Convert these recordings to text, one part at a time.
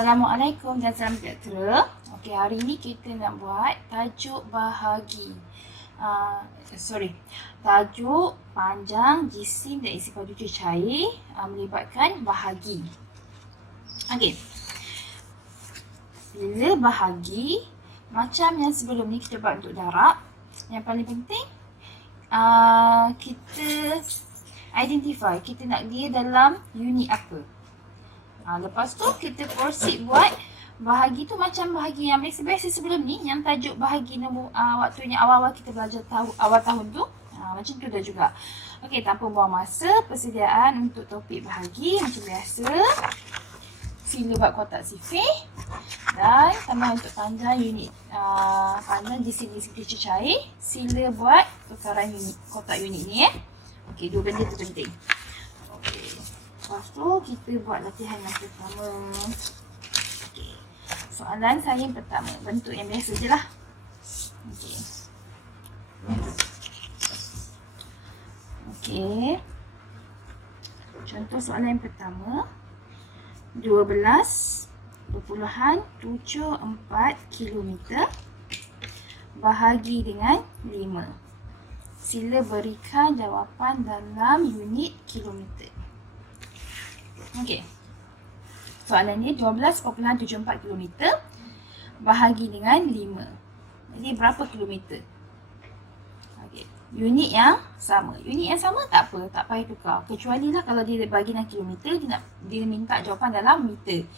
Assalamualaikum dan salam sejahtera. Okey, hari ini kita nak buat tajuk bahagi. Tajuk panjang, jisim dan isi padu cair melibatkan bahagi. Okey. Bila bahagi, macam yang sebelum ni kita buat untuk darab, yang paling penting kita identify kita nak dia dalam unit apa. Lepas tu kita proceed buat bahagi tu macam bahagi yang biasa-biasa sebelum ni, yang tajuk bahagi nombor waktu yang awal-awal kita belajar awal tahun tu. Macam tu dah juga. Okey, tanpa buang masa, persediaan untuk topik bahagi macam biasa. Sila buat kotak sifir dan tambah untuk panjang unit panjang jisim cair. Sila buat tukaran unit kotak unit ni Okey, dua benda tu penting. Okey. Lepas tu kita buat latihan yang pertama. Okey. Soalan saya yang pertama, bentuk yang biasa je lah. Okey. Okey. Contoh soalan yang pertama. 12.74 km bahagi dengan 5. Sila berikan jawapan dalam unit kilometer. Okey. Soalan ni 12.74 km bahagi dengan 5. Jadi berapa kilometer? Okey. Unit yang sama. Unit yang sama tak apa, tak payah tukar. Kecuali lah kalau dia bagi dengan kilometer, dia minta jawapan dalam meter.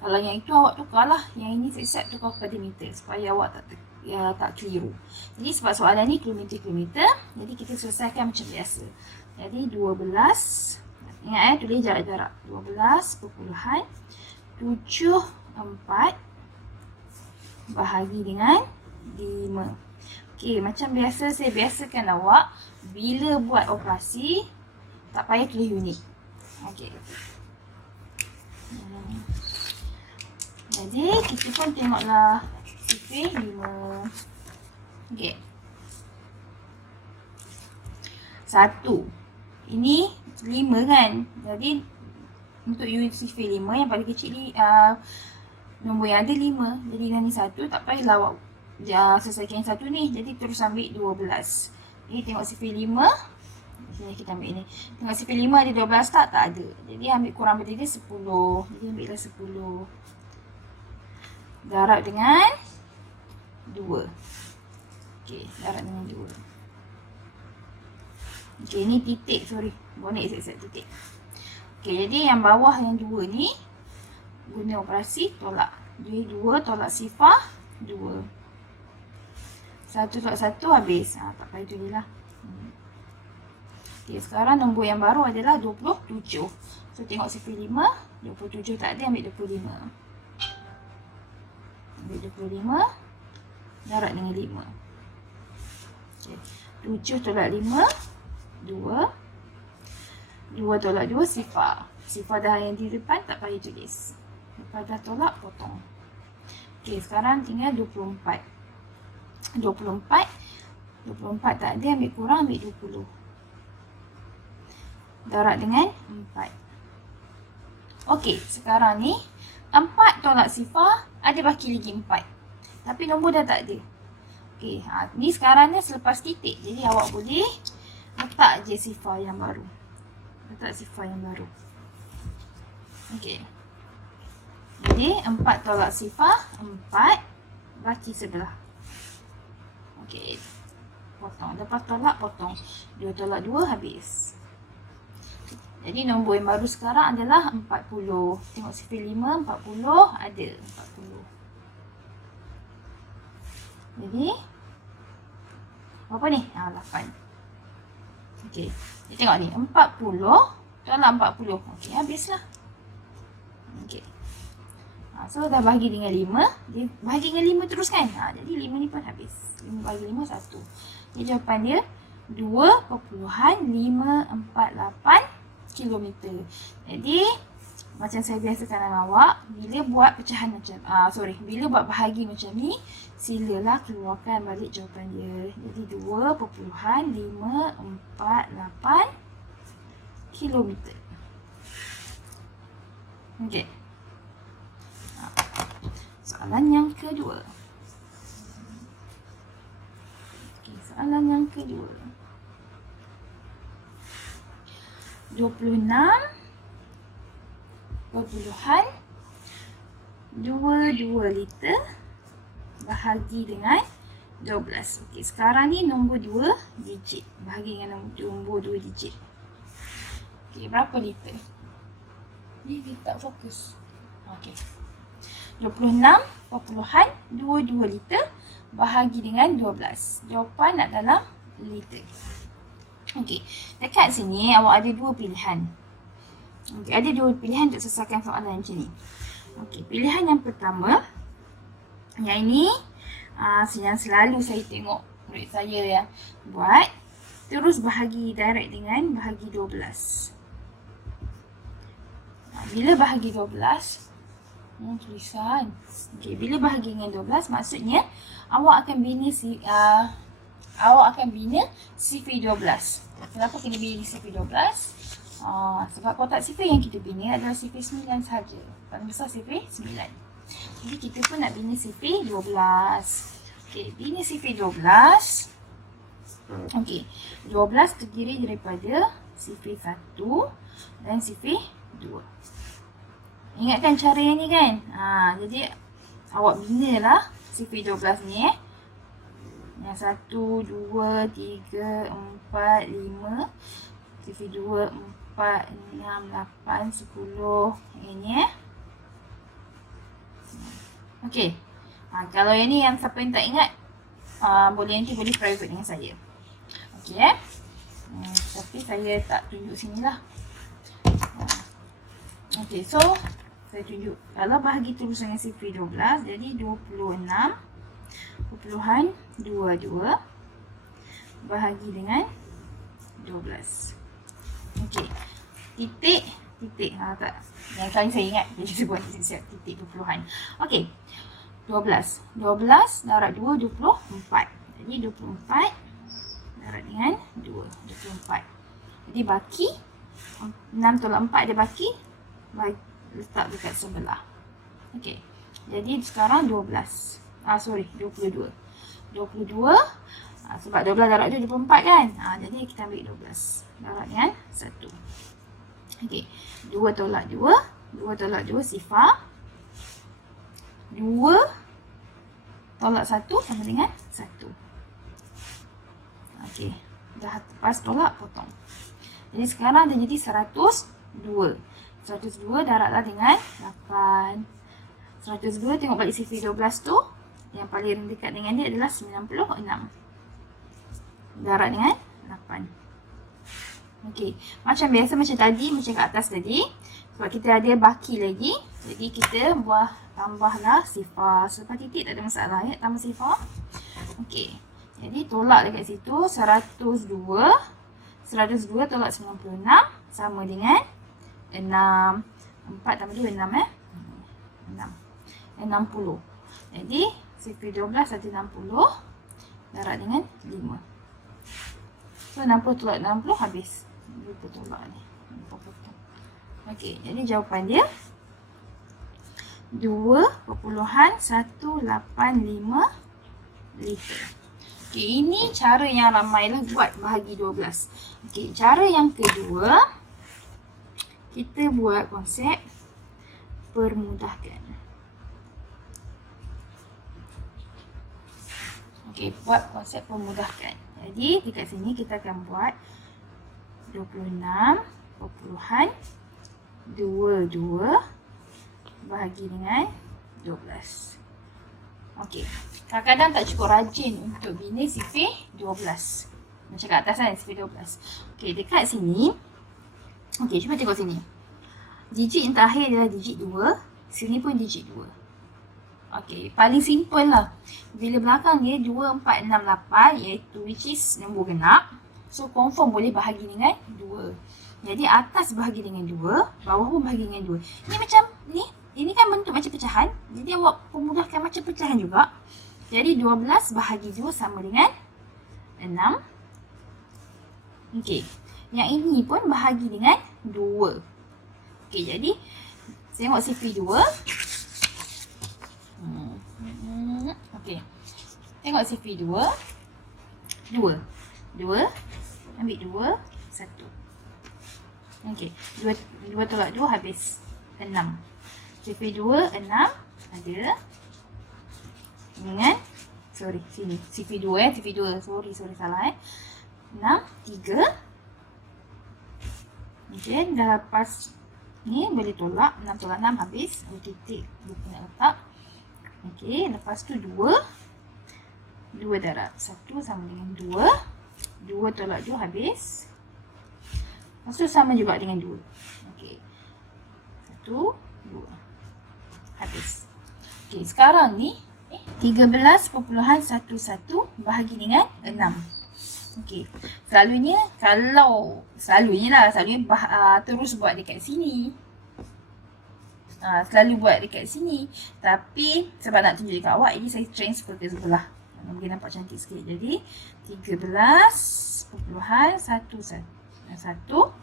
Kalau yang itu awak tukarlah. Yang ini saya tukar kepada meter supaya awak tak keliru. Jadi sebab soalan ni kilometer-kilometer, jadi kita selesaikan macam biasa. Jadi 12, ingat tulis jarak-jarak. 12.74 bahagi dengan 5. Okey, macam biasa saya biasakan awak bila buat operasi tak payah tulis unit. Okey. Jadi kita pun tengoklah sifir 5. Okey. 1. Ini 5 kan. Jadi untuk unit sifir 5 yang paling kecil ni nombor yang ada 5. Jadi dengan ni 1 tak payahlah awak selesaikan yang 1 ni. Jadi terus ambil 12. Jadi tengok sifir 5. Sini kita ambil ni. Tengok sifir 5 ada 12 tak? Tak ada. Jadi ambil kurang pada dia 10. Jadi ambillah 10. Darab dengan 2. Okey, darab dengan 2. Okey, ni titik, sorry. Bonek set titik. Okey, jadi yang bawah yang 2 ni guna operasi tolak. Jadi 2 tolak sifar 2. 1 tolak 1 habis. Tak payah tulis lah. Okey, sekarang nombor yang baru adalah 27. So tengok sifir 5, 27 tak ada, ambil 25. Ambil 25 darab dengan 5. Okay. 7 tolak 5 2. 2 tolak 2 sifar. Sifar dah yang di depan tak payah tulis. Lepas dah tolak potong. Okay, sekarang tinggal 24. 24 tak ada, ambil kurang, ambil 20. Darab dengan 4. Okey, sekarang ni 4 tolak sifar, ada baki lagi 4. Tapi nombor dah tak ada. Okey, ni sekarang ni selepas titik. Jadi awak boleh letak je sifar yang baru. Letak sifar yang baru. Okey. Jadi 4 tolak sifar, 4 baki sebelah. Okey. Potong. Lepas tolak, potong. 2 tolak 2 habis. Jadi nombor yang baru sekarang adalah 40. Tengok sifir 5, 40 ada 40. Jadi berapa ni? 8. Okey. Kita tengok ni 40 tolak 40. Okey, habislah. Okey. So dah bahagi dengan 5. Dia bahagi dengan 5 terus kan? Jadi 5 ni pun habis. 5 bahagi 5 1. Jadi jawapan dia 2.548 kilometer. Jadi macam saya biasakan dengan awak, bila buat pecahan macam bila buat bahagi macam ni, silalah keluarkan balik jawapan dia. Jadi 2.548 kilometer. Okey. Soalan yang kedua. Okey, soalan yang kedua. 26 perpuluhan 22 liter bahagi dengan 12. Okey, sekarang ni nombor 2 digit. Bahagi dengan nombor 2 digit. Okey, berapa liter? Ni dia tak fokus. Okey. 26.22 liter bahagi dengan 12. Jawapan nak dalam liter. Okey, dekat sini awak ada dua pilihan. Okey, ada dua pilihan untuk selesaikan soalan macam ni. Okey, pilihan yang pertama, yang ini yang selalu saya tengok murid saya yang buat, terus bahagi direct dengan bahagi 12. Bila bahagi 12, tulisan. Okey, bila bahagi dengan 12, maksudnya awak akan bina sifir 12. Kenapa kena bina sifir 12? Sebab kotak sifir yang kita bina adalah sifir 9 sahaja. Paling besar sifir 9. Jadi kita pun nak bina sifir 12. Okey, bina sifir 12. Okey, 12 terdiri daripada sifir 1 dan sifir 2. Ingatkan cara yang ni kan? Jadi awak binalah sifir 12 ni Yang 1, 2, 3, 4, 5. Sifir 2, 4, 6, 8, 10. Yang ni Okey. Kalau yang ni yang siapa yang tak ingat, nanti boleh private dengan saya. Okey tapi saya tak tunjuk sini lah. Okey, so saya tunjuk. Kalau bahagi terus dengan sifir 12, jadi 26.22 bahagi dengan 12. Okey. Titik. Tak. Yang kali saya ingat, jadi saya buat titik perpuluhan. Okey. 12 darab 2, 24. Jadi 24 darab dengan 2, 24. Jadi baki 6 tolak 4 dia baki, letak dekat sebelah. Okey. Jadi sekarang 22. Sebab 12 darab 2, 24 kan? Jadi kita ambil 12 darab dengan 1. Okey. 2 tolak 2 sifar. 2 tolak 1 sama dengan 1. Okey. Dah lepas tolak, potong. Jadi sekarang dia jadi 102. 102 darablah dengan 8. 102 tengok balik sifir 12 tu. Yang paling dekat dengan dia adalah 96. Darab dengan 8. Okey. Macam biasa, macam tadi, macam kat atas tadi. Sebab kita ada baki lagi. Jadi kita tambahlah sifar. Selepas titik tak ada masalah ya. Tambah sifar. Okey. Jadi tolak dekat situ 102. 102 tolak 96 sama dengan 6. 4 tambah 2, 6 6. 60. Jadi sifir 12 ada 60 darab dengan 5. So 60 tolak 60 habis. Lupa tolak ni. Okey, jadi jawapan dia 2.185 liter. Okey, ini cara yang ramailah buat bahagi 12. Okey, cara yang kedua, kita buat konsep permudahkan. Okey, buat konsep permudahkan. Jadi, dekat sini kita akan buat 26.22 bahagi dengan 12. Okey. Kadang-kadang tak cukup rajin untuk bina sifir 12. Macam kat atas kan, sifir 12. Okey, dekat sini. Okey, cuba tengok sini. Digit yang terakhir adalah digit 2. Sini pun digit 2. Okey, paling simple lah. Bila belakang dia 2, 4, 6, 8, iaitu which is nombor genap. So, confirm boleh bahagi dengan 2. Jadi, atas bahagi dengan 2, bawah pun bahagi dengan 2. Ni macam ni. Ini kan bentuk macam pecahan. Jadi, awak pemudahkan macam pecahan juga. Jadi, 12 bahagi 2 sama dengan 6. Okey. Yang ini pun bahagi dengan 2. Okey, jadi tengok sifir 2. Tengok sifir 2. 2. Ambil 2, 1. Okey. 2 tolak 2 habis. 6. Sifir 2, 6. Ada. Dengan sini. Sifir 2 Sifir 2. Sorry salah 6, 3. Okey, dah lepas ni boleh tolak. 6 tolak 6 habis. Titik dia kena letak. Okey, lepas tu 2 darab 1 sama dengan 2. 2 tolak 2 habis. Lepas tu sama juga dengan 2. Okey. 1, 2. Habis. Okey, sekarang ni 13.11 bahagi dengan 6. Okey. Selalunya terus buat dekat sini. Selalu buat dekat sini. Tapi sebab nak tunjuk dekat awak, ini saya transfer ke sebelah. Mungkin nampak cantik sikit. Jadi 13.11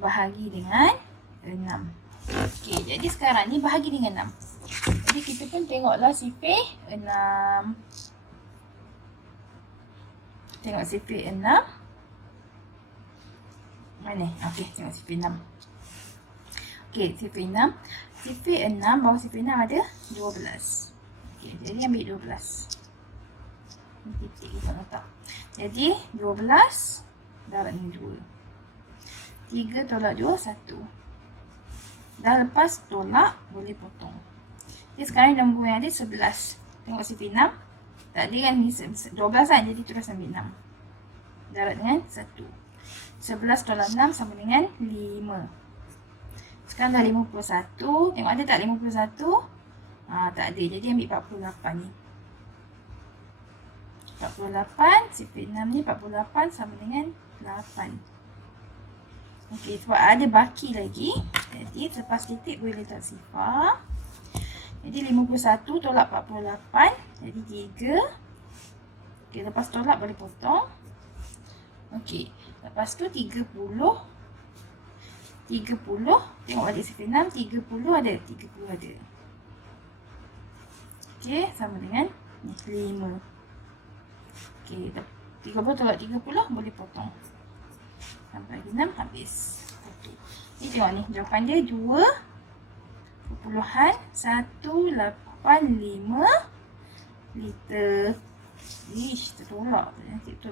bahagi dengan 6. Okey, jadi sekarang ni bahagi dengan 6. Jadi kita pun tengoklah sifir 6. Tengok sifir 6. Mana? Okey, tengok sifir 6. Okey, sifir 6. Sifir 6, bawah sifir 6 ada 12. Okey, jadi ambil 12. Ini titik kita letak. Jadi 12 darab ni 2. 3 tolak 2, 1. Dah lepas tolak, boleh potong. Jadi sekarang nombor yang ada 11. Tengok sifir 6. Tak ada kan, ni 12 kan, jadi terus ambil 6. Darab dengan 1. 11 tolak 6 sama dengan 5. Sekarang dah 51. Tengok ada tak 51? Tak ada. Jadi ambil 48 ni. 48. Sifir 6 ni 48 sama dengan 8. Okey, sebab ada baki lagi. Jadi selepas titik boleh letak sifar. Jadi 51 tolak 48. Jadi 3. Okey, lepas tolak boleh potong. Okey, lepas tu 30. Tengok balik sifir 6. 30 ada. Okey, sama dengan 5. Okey, 30 tolak 30 boleh potong. Sampai 6 habis. Okey. Ni tengok ni, jawapan dia 2.185 liter. Ish, tertolak tu.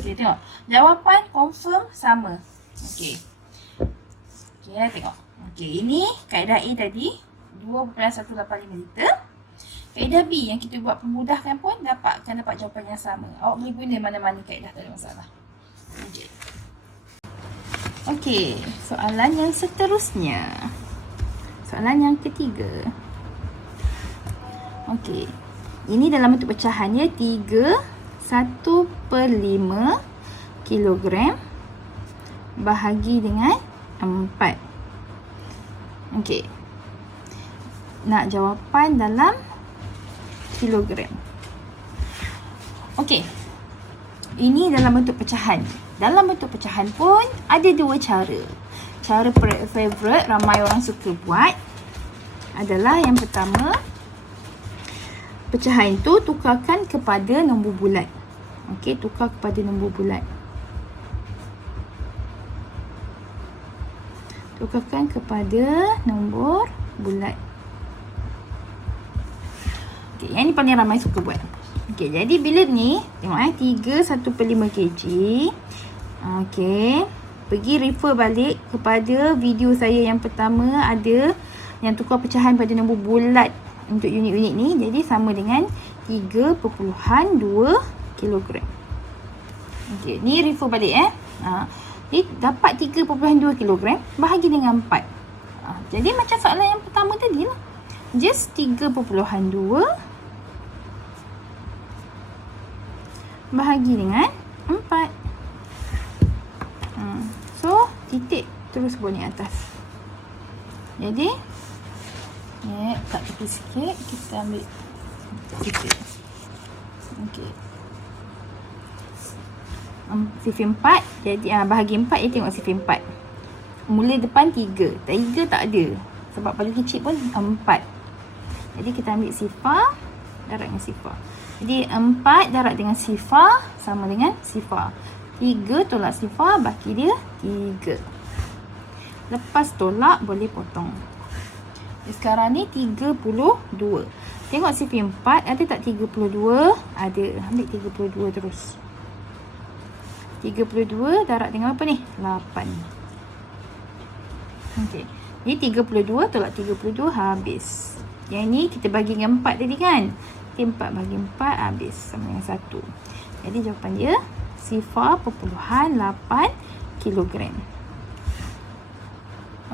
Okey, tengok. Jawapan confirm sama. Okey. Okey, tengok. Okey, ini kaedah A tadi 2.185 liter. Kaedah B yang kita buat pemudahkan pun dapat jawapan yang sama. Awak boleh guna mana-mana kaedah, tak ada masalah. Okey. Okey, soalan yang seterusnya. Soalan yang ketiga. Okey. Ini dalam bentuk pecahan ya, 1/5 kilogram bahagi dengan 4. Okey. Nak jawapan dalam kilogram. Okey. Ini dalam bentuk pecahan. Dalam bentuk pecahan pun ada dua cara. Cara favorite ramai orang suka buat adalah yang pertama, pecahan itu tukarkan kepada nombor bulat. Okey, tukar kepada nombor bulat. Tukarkan kepada nombor bulat. Okey, yang ni paling ramai suka buat. Okey, jadi bila ni, tengok 3/1/5 kg. Okey, pergi refer balik kepada video saya yang pertama, ada yang tukar pecahan pada nombor bulat untuk unit-unit ni. Jadi sama dengan 3.2 kilogram. Okey, ni refer balik Ni dapat 3.2 kilogram bahagi dengan 4. Jadi macam soalan yang pertama tadi lah. Just 3.2 bahagi dengan 4. So, titik terus bunyi atas. Jadi, kat tepi sikit, kita ambil titik. Okey. Sifir 4. Jadi, bahagi 4, tengok sifir 4. Mula depan 3. 3 tak ada. Sebab paling kecil pun 4. Jadi, kita ambil sifar. Darab dengan sifar. Jadi 4 darab dengan sifar sama dengan sifar. 3 tolak sifar, baki dia 3. Lepas tolak boleh potong. Sekarang ni 32. Tengok sifar 4, ada tak 32? Ada. Ambil 32 terus. 32 darab dengan apa ni? 8. Okey. Jadi 32 tolak 32 habis. Yang ni kita bagi dengan 4 tadi kan? 4 bagi 4 habis sama dengan 1. Jadi jawapan dia 0.8 kilogram.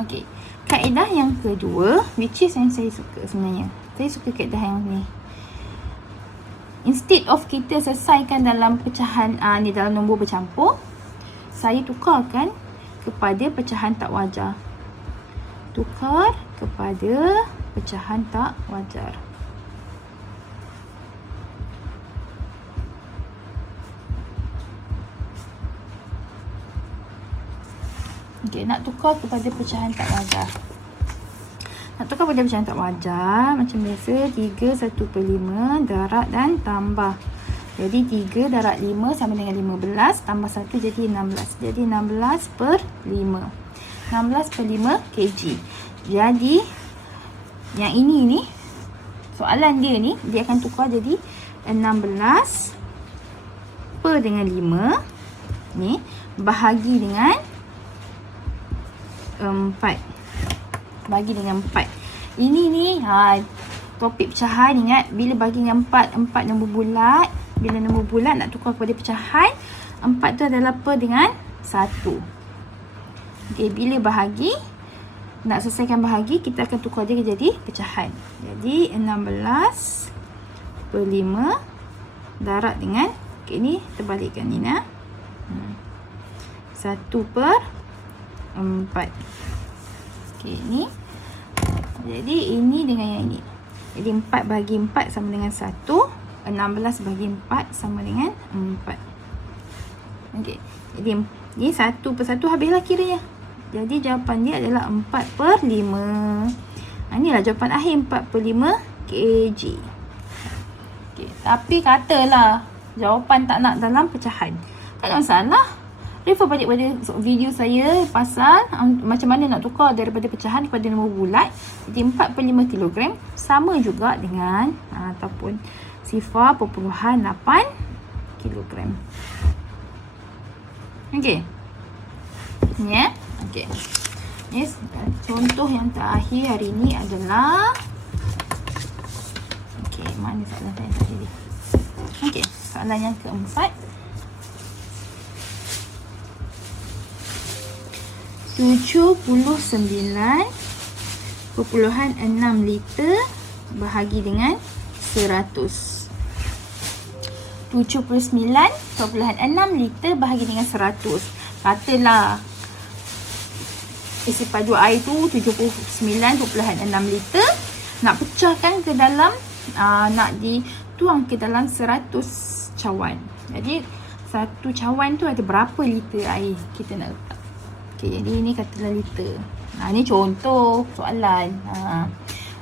Okey. Kaedah yang kedua, which is yang saya suka sebenarnya. Saya suka kaedah yang ni. Instead of kita selesaikan dalam pecahan ni dalam nombor bercampur, saya tukarkan kepada pecahan tak wajar. Tukar kepada pecahan tak wajar. Okey, nak tukar kepada pecahan tak wajar. Nak tukar kepada pecahan tak wajar, macam biasa 3 1/5 darab dan tambah. Jadi 3 darab 5 sama dengan 15, tambah 1 jadi 16. Jadi 16/5. 16/5 kg. Jadi yang ini ni, soalan dia ni, dia akan tukar jadi 16 per dengan 5 ni bahagi dengan 4. Bagi dengan 4. Ini ni topik pecahan. Ingat, bila bagi dengan 4 nombor bulat. Bila nombor bulat nak tukar kepada pecahan, 4 tu adalah per dengan 1. Okey, bila bahagi, nak selesaikan bahagi, kita akan tukar dia jadi pecahan. Jadi 16/5 darab dengan, okey, ni terbalikkan ni nak. 1/4. Okey, ni. Jadi ini dengan yang ini. Jadi 4 bagi 4 sama dengan 1. 16 bagi 4 sama dengan 4. Okey. Jadi 1/1 habislah kiranya. Jadi jawapan dia adalah 4/5. Inilah jawapan akhir, 4/5 kg. Okey, tapi katalah jawapan tak nak dalam pecahan. Tak ada masalah. Refer balik pada video saya pasal macam mana nak tukar daripada pecahan kepada nombor bulat. Jadi 4/5 kilogram sama juga dengan ataupun 0.8 kilogram. Okey. Ni ya. Okey. Yes, contoh yang terakhir hari ini adalah, okey, mana soalan saya tadi? Okey, soalan yang keempat. 79.6 liter bahagi dengan 100. 79.6 liter bahagi dengan 100. Katalah isi padu air tu 79.6 liter. Nak pecahkan ke dalam, nak dituang ke dalam 100 cawan. Jadi satu cawan tu ada berapa liter air kita nak letak. Okey, jadi ini katalah liter. Ni contoh soalan.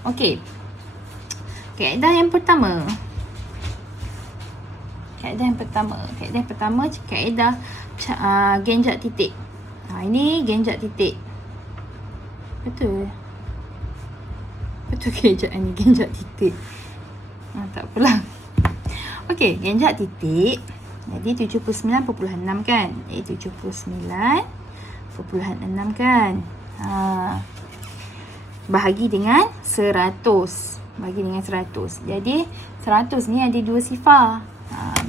Okey. Kaedah yang pertama. Kaedah yang pertama kaedah genjat titik. Ini genjat titik. Betul genjat ni, genjat titik. Tak apalah. Okey, genjat titik. Jadi 79.6 kan? 79.6 kan? Bahagi dengan 100. Bagi dengan 100. Jadi 100 ni ada dua sifar.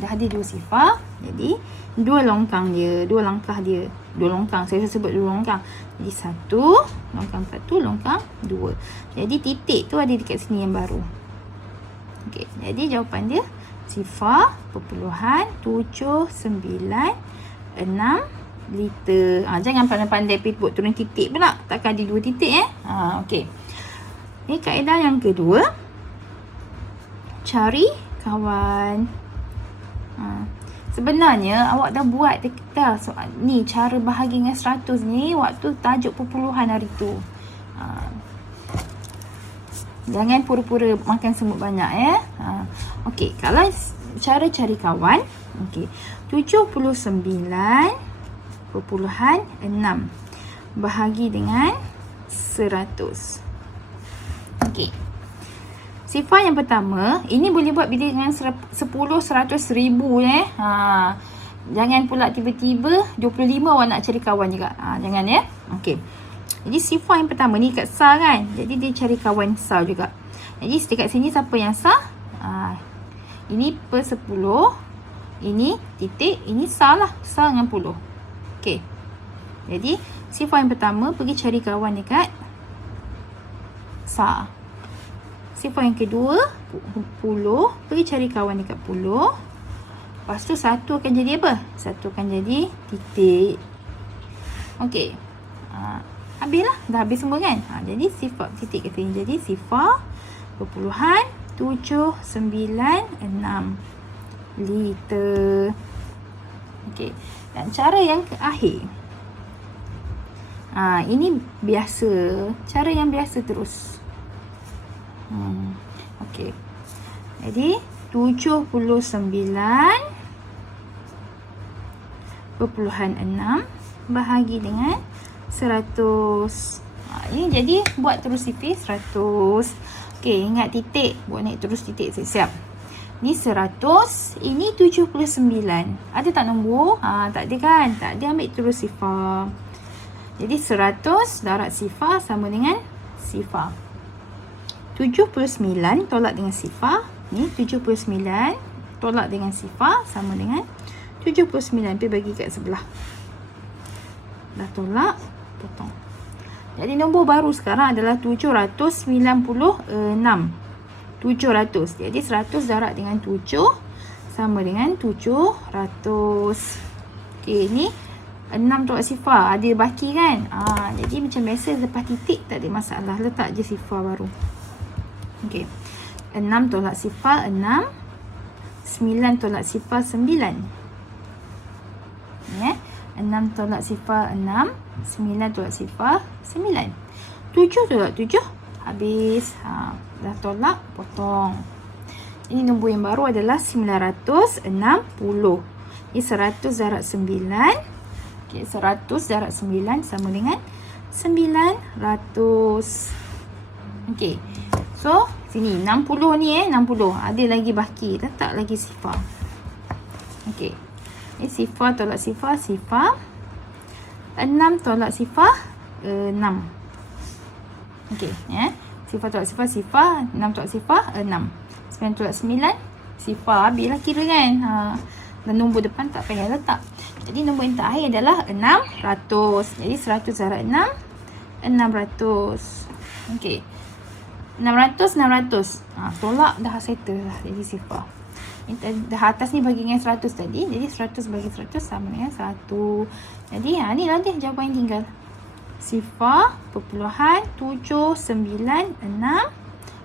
Dah ada dua sifar. Jadi dua longkang dia, dua langkah dia. Dua longkang, saya sebut dua longkang. Jadi 1, longkang 1, longkang 2. Jadi titik tu ada dekat sini yang baru. Okey, jadi jawapan dia 0.796 liter. Jangan pandai-pandai buat turun titik pula. Takkan ada dua titik okey. Ni kaedah yang kedua. Cari kawan. Sebenarnya awak dah buat dah soal ni, cara bahagi dengan 100 ni waktu tajuk perpuluhan hari tu. Jangan pura-pura makan semut banyak Okey, kalau cara cari kawan. Okey. 79.6 bahagi dengan 100. Okey. Sifar yang pertama, ini boleh buat bila dengan 10, 100, 1000 Jangan pula tiba-tiba 25 awak nak cari kawan juga. Jangan ya. Okey. Jadi sifar yang pertama ni kat sar kan. Jadi dia cari kawan sar juga. Jadi dekat sini siapa yang sar? Ini per 10. Ini titik, ini sar lah. Sar dengan puluh. Okey. Jadi sifar yang pertama pergi cari kawan dekat sar. Sifar yang kedua, 10, pergi cari kawan dekat puluh. Lepas tu 1 akan jadi apa? 1 akan jadi titik. Okey. Habislah. Dah habis semua kan? Jadi sifar titik kat sini. Jadi sifar perpuluhan 796 liter. Okey. Dan cara yang ke akhir. Ini biasa. Cara yang biasa terus. Okey. Jadi 79.6 bahagi dengan 100. Ini jadi buat terus tipis 100. Okey, ingat titik. Buat naik terus titik. Siap. Ni 100. Ini 79. Ada tak nombor? Tak ada kan? Tak ada, ambil terus sifar. Jadi 100 darab sifar sama dengan sifar. 79 tolak dengan sifar. Ni 79 tolak dengan sifar sama dengan 79. Pergi bagi kat sebelah. Dah tolak, potong. Jadi nombor baru sekarang adalah 796. 700. Jadi 100 darab dengan 7 sama dengan 700. Okey, ni 6 tolak sifar. Ada baki kan? Jadi macam biasa lepas titik tak ada masalah. Letak je sifar baru. Okey. 6 tolak sifar 6. 9 tolak sifar 9. Ya. 6 tolak sifar 6. 9 tolak sifar 9. 7 tolak 7. Habis. Dah tolak, potong. Ini nombor yang baru adalah 960. Ini 100 darab 9. Okey, 100 darab 9 sama dengan 900. Okey. So, sini 60 ni 60. Ada lagi baki. Letak lagi sifar. Okey. Ini sifar tolak sifar, sifar. 6 tolak sifar 6. Okey, ya. Sifar tolak sifar, sifar. 6 tolak sifar 6. 9 tolak 9 sifar. Habislah kira kan. Dan nombor depan tak payah letak. Jadi nombor yang terakhir adalah 600. Jadi 100 darab 6 600. Okey. 600. Tolak dah settle lah. Jadi sifar. Dah atas ni bagi dengan 100 tadi. Jadi 100 bagi 100 sama dengan 1. Jadi ni lah dia jawapan yang tinggal. Sifar perpuluhan 796.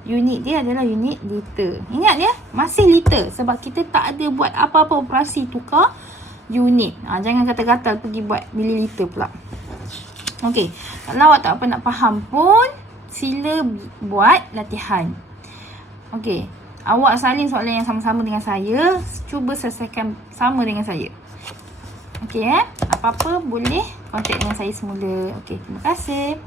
Unit dia adalah unit liter. Ingat ya, masih liter. Sebab kita tak ada buat apa-apa operasi tukar unit. Jangan gatal-gatal pergi buat mililiter pula. Okey. Kalau awak tak apa nak faham pun, sila buat latihan. Okey. Awak salin soalan yang sama-sama dengan saya. Cuba selesaikan sama dengan saya. Okey Apa-apa boleh kontak dengan saya semula. Okey, terima kasih.